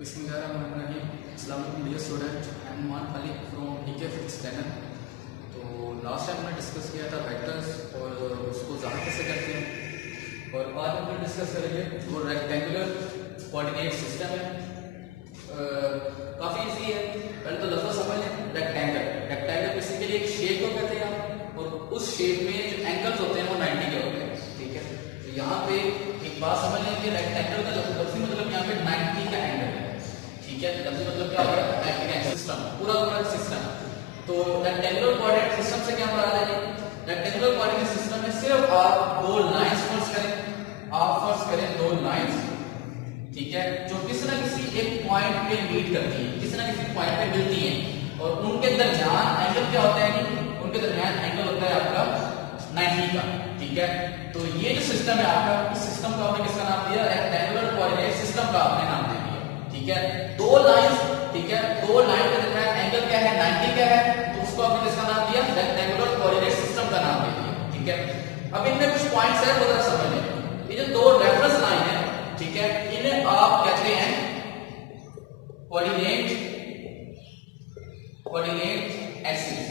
Assalamualaikum dear students, I am मान Malik from DK Physics channel। तो last time हमने discuss किया था वेक्टर्स और उसको ज़ाहिर कैसे करते हैं, और आज हम लोग डिस्कस करेंगे वो रेक्टेंगुलर कोऑर्डिनेट सिस्टम है। काफ़ी इजी है। पहले तो लफ्ज़ समझ लें। रेक्टेंगल, रेक्टेंगल बेसिकली एक शेप को कहते हैं आप, और उस शेप में जो एंगल्स होते हैं वो 90 के होते हैं। ठीक है, तो यहाँ पे एक बात समझ लें कि रेक्टेंगल का लफ्ज़ी मतलब यहाँ पे 90 का एंगल है। ठीक है, लफ्ज़ी मतलब क्या होगा? 90 का सिस्टम, पूरा सिस्टम। तो रेक्टेंगुलर कोऑर्डिनेट सिस्टम से क्या मुराद है? रेक्टेंगुलर कोऑर्डिनेट सिस्टम में सिर्फ आप दो लाइंस फर्स्ट करें, दो लाइंस, ठीक है, जो किसी ना किसी एक पॉइंट पे मीट करती है, किसी ना किसी पॉइंट पे मिलती है, और उनके दरमियान एंगल क्या होता है कि उनके दरमियान एंगल होता है आपका 90 का। ठीक है, तो ये जो सिस्टम है आपका, इस सिस्टम को आपने किसका नाम दिया? रेक्टेंगुलर कोऑर्डिनेट सिस्टम का आपने नाम दे दिया। ठीक है, दो लाइंस, ठीक है, दो लाइन के दरमियान एंगल क्या है? 90 का है, तो उसको आपने किसका नाम दिया? रेक्टेंगुलर कोऑर्डिनेट सिस्टम का नाम दे दिया। ठीक है, अब इनमें कुछ पॉइंट्स है वो जरा समझ लें। ये जो दो रेफरेंस लाइन है, ठीक है, इन्हें आप कहते हैं कोऑर्डिनेट एक्सिस।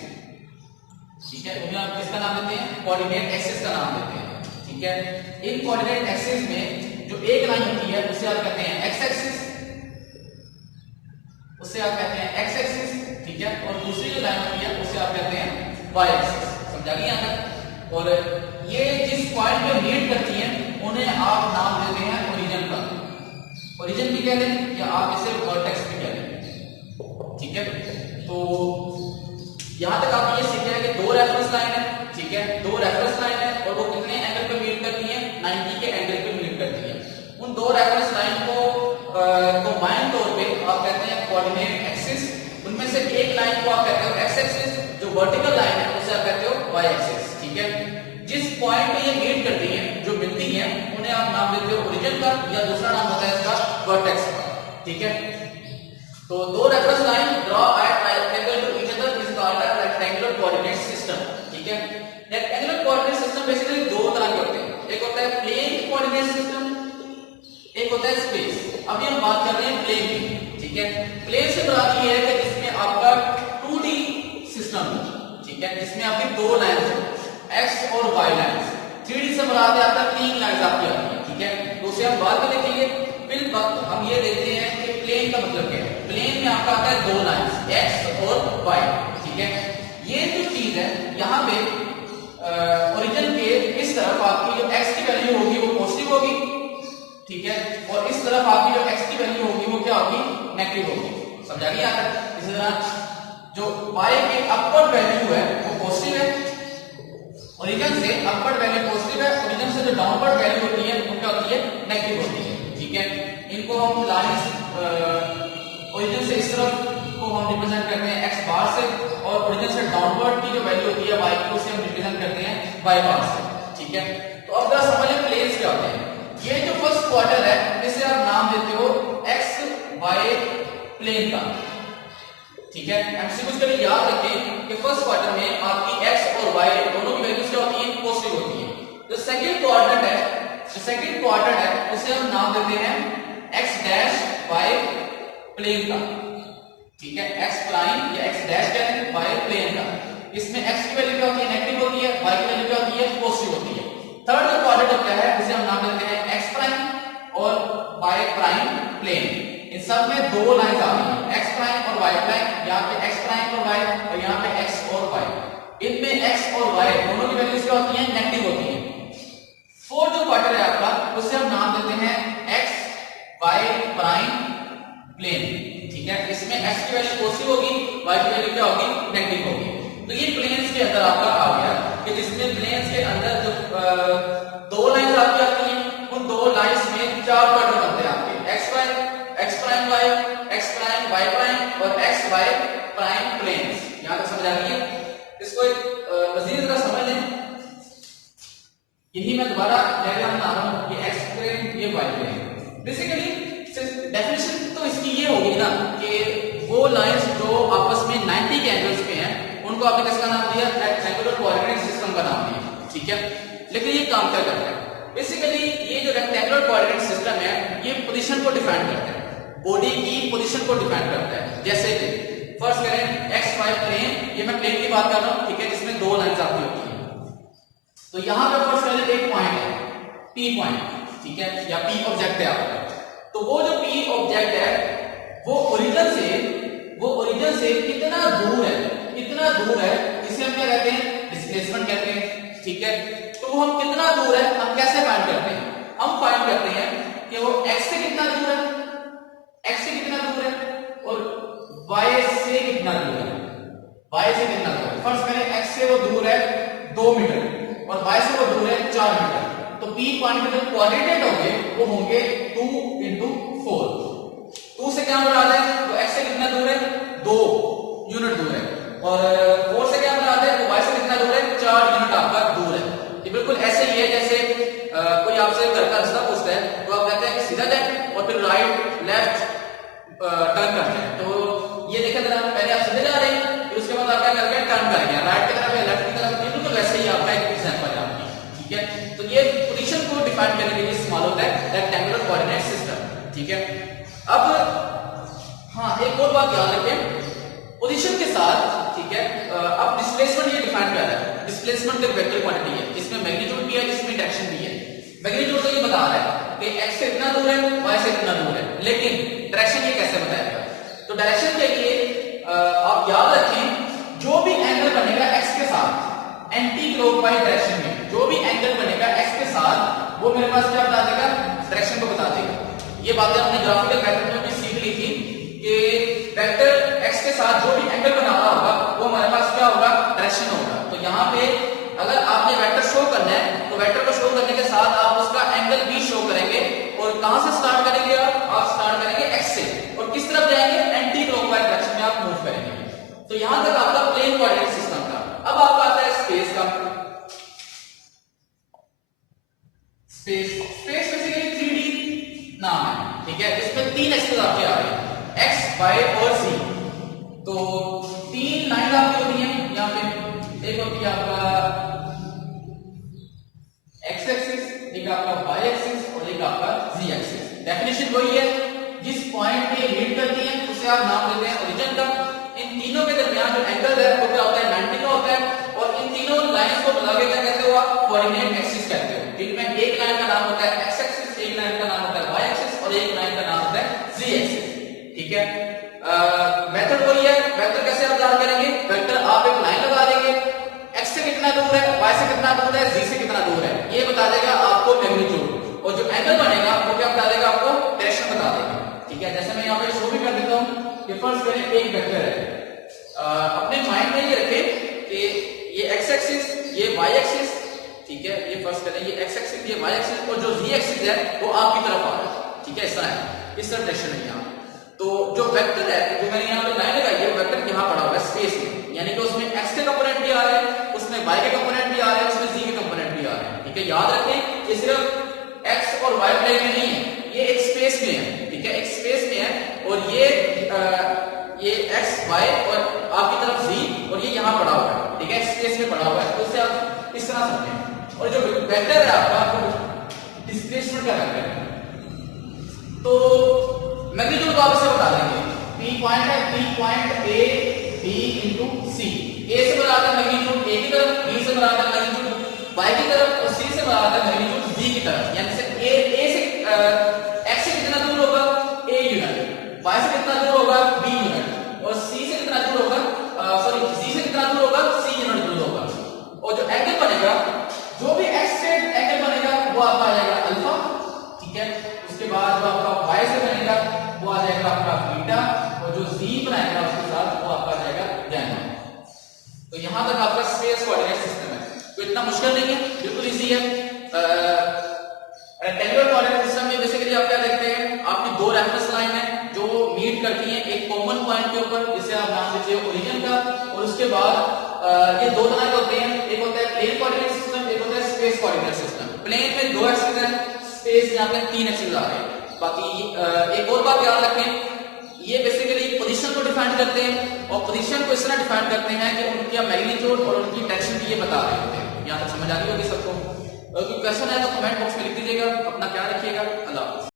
ठीक है, उन्हें आप किसका नाम देते हैं? कोऑर्डिनेट एक्सिस का नाम देते हैं। ठीक है, इन कोऑर्डिनेट एक्सिस में जो एक लाइन होती है उसे आप कहते हैं एक्स एक्सिस, उसे आप कहते हैं एक्स एक्सिस। ठीक है, और दूसरी जो लाइन होती है उसे आप कहते हैं वाई एक्सिस। समझा गया यहाँ तक? और ये जिस पॉइंट पे मीट करती हैं उन्हें आप नाम देते हैं ओरिजिन का। ओरिजिन भी कह लें या आप इसे वर्टेक्स भी कह लें। ठीक है, तो यहां तक आपने ये सीखा है कि दो रेफरेंस लाइन है। ठीक है, दो रेफरेंस लाइन है और वो कितने एंगल पे मीट करती हैं? 90 के एंगल पे मीट करती हैं। उन दो रेफरेंस लाइन को कंबाइन तौर पे आप कहते हैं कोऑर्डिनेट एक्सिस। उनमें से एक लाइन को आप कहते हो एक्स एक्सिस, जो वर्टिकल लाइन है उसे आप कहते हो वाई एक्सिस। ठीक है, जिस पॉइंट पे ये मीट करती हैं, जो मिलती हैं, उन्हें आप नाम देते हो ओरिजिन का, या दूसरा नाम होता है इसका वर्टेक्स का। ठीक है, तो दो reference line draw at right angle to each other is called as rectangular coordinate system. ठीक है, रेक्टेंगुलर कोऑर्डिनेट सिस्टम बेसिकली दो तरह के होते हैं। एक होता है प्लेन कोऑर्डिनेट सिस्टम, एक होता है स्पेस। अभी हम बात कर रहे हैं प्लेन की। ठीक है, प्लेन से मुराद ये है कि जिसमें आपका 2D सिस्टम हो। ठीक है, जिसमें आपकी दो लाइंस हो, एक्स और वाई लाइंस। 3D से मुराद है आपका तीन लाइंस आपकी आती है। ठीक है, तो उसे हम बाद में देखेंगे। फिर वक्त हम ये देखते हैं कि प्लेन का मतलब क्या है। प्लेन में आपका आता है दो लाइंस, एक्स और वाई। ठीक है, ये जो चीज है यहाँ पे ओरिजिन के इस तरफ आपकी जो एक्स की वैल्यू होगी वो पॉजिटिव होगी। ठीक है, और इस तरफ आपकी जो एक्स की वैल्यू होगी वो क्या होगी? नेगेटिव होगी। समझा गया? इसी तरह जो वाई की अपवर्ड वैल्यू है वो पॉजिटिव है, ओरिजिन से अपवर्ड वैल्यू पॉजिटिव है, ओरिजिन से जो डाउनवर्ड वैल्यू होती है वो क्या होती है? नेगेटिव होती है। ठीक है, इनको हम लाइंस ओरिजिन से इस तरफ को हम रिप्रेजेंट करते हैं एक्स बार से, और ओरिजिन से डाउनवर्ड की जो वैल्यू होती है वाई की उसे हम रिप्रेजेंट करते हैं वाई बार से। ठीक है, तो अब जरा समझिए प्लेन्स क्या होते हैं। ये जो फर्स्ट क्वार्टर है इसे आप नाम देते हो एक्स वाई प्लेन का। ठीक है, एमसीक्यूज के लिए याद रखें कि फर्स्ट क्वार्टर में आपकी एक्स और वाई दोनों की वैल्यूज क्या होती हैं? पॉजिटिव होती है। जो सेकंड क्वार्टर है उसे हम नाम देते हैं एक्स डैश वाई प्लेन का। ठीक है, एक्स प्राइम या एक्स डैश कहें, वाई प्लेन का। इसमें एक्स की वैल्यू क्या होती है? नेगेटिव होती है, वाई की वैल्यू क्या होती है? पॉजिटिव होती है। थर्ड जो क्वाड्रेंट क्या है उसे हम नाम देते हैं एक्स प्राइम और वाई प्राइम प्लेन। इन सब में दो लाइंस आती हैं, एक्स प्राइम और वाई प्राइम। यहाँ पे एक्स प्राइम और वाई, और यहाँ पे एक्स और वाई। इनमें एक्स और वाई दोनों की वैल्यूज क्या होती हैं? नेगेटिव होती है। फोर्थ जो क्वार्टर है आपका उसे हम नाम देते हैं एक्स वाई प्राइम प्लेन। ठीक है, इसमें एक्स की वैल्यू पॉजिटिव होगी, वाई की वैल्यू क्या होगी? नेगेटिव होगी। तो ये प्लेन्स के अंदर आपका आ गया कि जिसमें प्लेन्स के अंदर जो दो लाइंस आपकी आती हैं, उन दो लाइंस में चार क्वार्टर बनते हैं आपके x prime y, x prime y prime और एक्स वाई प्राइम प्लेन्स। यहां तक समझ आ गई है? इसको एक मजीद जरा समझ लें। यही मैं दोबारा डायग्राम बना रहा हूं, ये एक्स प्लेन, ये वाई प्लेन। बेसिकली डेफिनेशन तो इसकी ये होगी ना कि वो लाइंस जो आपस में 90 के एंगल्स पे हैं उनको आपने किसका नाम दिया? रेक्टेंगुलर कोऑर्डिनेट सिस्टम का नाम दिया। ठीक है, लेकिन ये काम क्या करता है? बेसिकली ये जो रेक्टेंगुलर कोऑर्डिनेट सिस्टम है ये पोजीशन को डिफाइन करता है। बॉडी की पोजीशन को डिफाइन करता है। जैसे कि फर्स्ट करें XY प्लेन, ये मैं प्लेन की बात कर रहा हूं, ठीक है, जिसमें दो लाइंस आती होती है। तो यहां पे फर्स्ट करें एक पॉइंट है P पॉइंट, ठीक है, या P ऑब्जेक्ट है आपका। तो वो जो P ऑब्जेक्ट है वो ओरिजिन से कितना दूर है, इसे हम क्या कहते हैं, डिस्प्लेसमेंट कहते हैं, ठीक है। तो वो हम कितना दूर है हम कैसे फाइंड करते हैं, हम फाइंड करते हैं कि वो x से कितना दूर है, और y से कितना दूर है, फर्स्ट करें x से वो दूर है 2 मीटर और y से वो दूर है 4 मीटर। तो P पॉइंट के जो कोऑर्डिनेट होंगे वो होंगे 2 × 4। 2 से क्या मुराद है, तो x से कितना दूर है, 2 यूनिट दूर है, और 4 से क्या मुराद है, तो y से कितना दूर है, 4 यूनिट आपका दूर है। ये बिल्कुल ऐसे ही है जैसे कोई आपसे घर का रास्ता पूछता है, तो आप कहते हैं कि सीधा जाए और फिर राइट लेफ्ट टर्न करते हैं। तो ये देखें जरा, पहले आप सीधे जा रहे हैं, फिर उसके बाद आप क्या करते हैं, टर्न करेंगे राइट की तरफ या लेफ्ट की तरफ। ये बिल्कुल वैसे ही आपका एक एग्जांपल है आपकी, ठीक है। तो ये पोजीशन को डिफाइन करने के लिए इस्तेमाल होता है रेक्टेंगुलर कोऑर्डिनेट सिस्टम, ठीक है। अब हाँ, एक और बात याद रखें, पोजीशन के साथ, ठीक है, अब डिस्प्लेसमेंट ये डिफाइन कर रहा है। डिस्प्लेसमेंट एक वेक्टर क्वांटिटी है, जिसमें मैग्नीट्यूड भी है, जिसमें डायरेक्शन भी है। मैग्नीट्यूड तो ये बता रहा है कि x से इतना दूर है, y से इतना दूर है, लेकिन डायरेक्शन ये कैसे बताएगा। तो डायरेक्शन के लिए आप याद रखें, जो भी एंगल बनेगा x के साथ एंटी क्लॉकवाइज डायरेक्शन में, जो भी एंगल बनेगा x के साथ, वो मेरे पास क्या बता देगा, डायरेक्शन को बता देगा। ये बातें हमने ग्राफिकल मेथड में भी सीख ली थी कि वेक्टर x के साथ जो भी एंगल बना रहा होगा वो हमारे पास क्या होगा, डायरेक्शन होगा। तो यहाँ पे अगर आपने वेक्टर शो करना है, तो वेक्टर को शो करने के साथ आप उसका एंगल भी शो करेंगे, और कहां से स्टार्ट करेंगे, आप स्टार्ट करेंगे x से, और किस तरफ जाएंगे, एंटी क्लॉकवाइज डायरेक्शन में आप मूव करेंगे। तो यहां तक आपका प्लेन कोऑर्डिनेट सिस्टम का। अब आपका आता है स्पेस का। स्पेस बेसिकली 3D नाम है, ठीक है। इसमें 3 एक्सिस आपके आ रहे हैं, x, y और z। तो 3 लाइन आपकी होती है यहाँ पे, एक होती है आपका x एक्सिस, एक आपका y एक्सिस और एक आपका z एक्सिस। डेफिनेशन वही है, जिस पॉइंट पे मीट करती है उसे आप नाम देते हैं ओरिजिन का। इन तीनों के दरमियान जो एंगल है वो क्या होता है, 90 का होता है, और इन तीनों लाइंस को मिला के क्या कहते हो आप, कोऑर्डिनेट एक्सिस कहते हो। इनमें एक लाइन का नाम होता है x एक्सिस, एक लाइन का नाम होता है y एक्सिस और एक लाइन का नाम होता है z एक्सिस, ठीक है। मेथड वही है। वेक्टर कैसे आप ड्रा करेंगे, वेक्टर आप एक लाइन लगा देंगे, x से कितना दूर है, y से कितना दूर है, z से कितना दूर है, ये बता देगा आपको मैग्नीट्यूड, और जो एंगल बनेगा वो क्या बता देगा, आपको डायरेक्शन बता देगा, ठीक है। जैसे मैं यहाँ पे शो भी कर देता हूँ कि फर्स्ट करें एक वेक्टर है, अपने माइंड में ये रखें कि ये x एक्सिस, ये y एक्सिस, ठीक है, ये फर्स्ट करें ये x एक्सिस, ये y एक्सिस, और जो z एक्सिस है वो आपकी तरफ आ रहा है, ठीक है, इस तरह है, इस तरफ डायरेक्शन है यहाँ। तो जो वेक्टर है, जो मैंने यहाँ पे लाइन लगाई है, वेक्टर यहाँ पड़ा हुआ है स्पेस में, यानी कि उसमें x के कंपोनेंट भी आ रहे हैं, उसमें y के कंपोनेंट भी आ रहे हैं, उसमें z के कंपोनेंट भी आ रहे हैं, ठीक है। याद रखें ये सिर्फ x और y प्लेन में नहीं है, ये एक स्पेस में है, ठीक है, एक स्पेस में है, और ये x y और आपकी तरफ z, और ये यहाँ पड़ा हुआ है, ठीक है, स्पेस में पड़ा हुआ है। तो इसे आप इस तरह समझें। और जो वेक्टर है आपका डिस्प्लेसमेंट का वेक्टर है, तो मैग्नीट्यूड को आप इसे बता देंगे, P पॉइंट है, P point A B into C। A से बराबर है मैग्नीट्यूड A की तरफ, B से बराबर है मैग्नीट्यूड Y की तरफ, और C से बराबर है मैग्नीट्यूड B की तरफ। यानी से A से x से कितना दूर होगा, A यूनिट, y से कितना दूर होगा, B यूनिट, और C से कितना दूर होगा, Z से कितना दूर होगा, C यूनिट दूर होगा। और जो एंगल बनेगा, जो भी x से एंगल बनेगा वो आपका आ जाएगा अल्फा, ठीक है। उसके बाद जो आपका y से बनेगा वो आ जाएगा आपका बीटा, और जो z बनाएगा उसके साथ वो आपका आ जाएगा गैमा। तो यहां तक आपका स्पेस कोऑर्डिनेट सिस्टम है। तो इतना मुश्किल नहीं है, बिल्कुल इजी है। रेक्टेंगुलर कोऑर्डिनेट सिस्टम में बेसिकली आप क्या देखते हैं, आपकी दो रेफरेंस लाइन है जो मीट करती हैं एक कॉमन पॉइंट के ऊपर, जिसे आप नाम दीजिए ओरिजिन का, और उसके बाद ये दो तरह के होते हैं, एक होता है प्लेन कोऑर्डिनेट सिस्टम, एक होता है स्पेस कोऑर्डिनेट सिस्टम। प्लेन में 2 एक्सिस है, स्पेस में आपके 3 एक्सिस आ रहे हैं। बाकी एक और बात याद रखें, ये बेसिकली पोजीशन को डिफाइन करते हैं, और पोजीशन को इस तरह डिफाइन करते हैं कि उनकी मैग्नीट्यूड और उनकी डायरेक्शन भी ये बता रहे होते हैं। यहाँ तक समझ आ गई होगी सबको। अगर कोई क्वेश्चन है तो कमेंट बॉक्स में लिख दीजिएगा। अपना ख्याल रखिएगा। अल्लाह हाफ़िज़।